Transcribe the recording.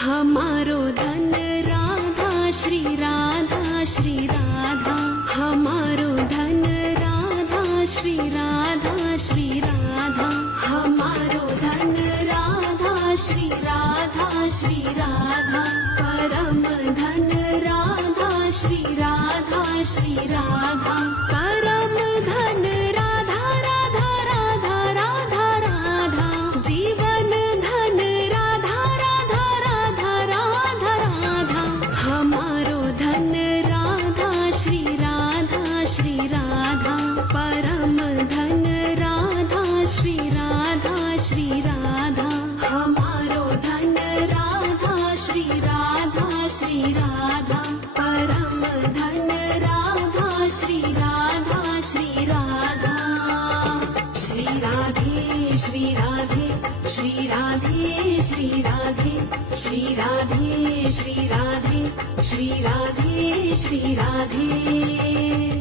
हमारो धन राधा श्री राधा श्री राधा, हमारो धन राधा श्री राधा श्री राधा, हमारो धन राधा श्री राधा श्री राधा, परम धन राधा श्री राधा श्री राधा, परम धन राधा राधा राधा राधा राधा, जीवन धन राधा राधा राधा राधा राधा, हमारो धन राधा श्री राधा श्री राधा, परम धन राधा श्री राधा श्री राधा, हमारो धन राधा श्री राधा श्री राधा, परम धन राधा श्री राधा श्री राधा। श्री राधे श्री राधे श्री राधे श्री राधे श्री राधे श्री राधे श्री राधे श्री राधे।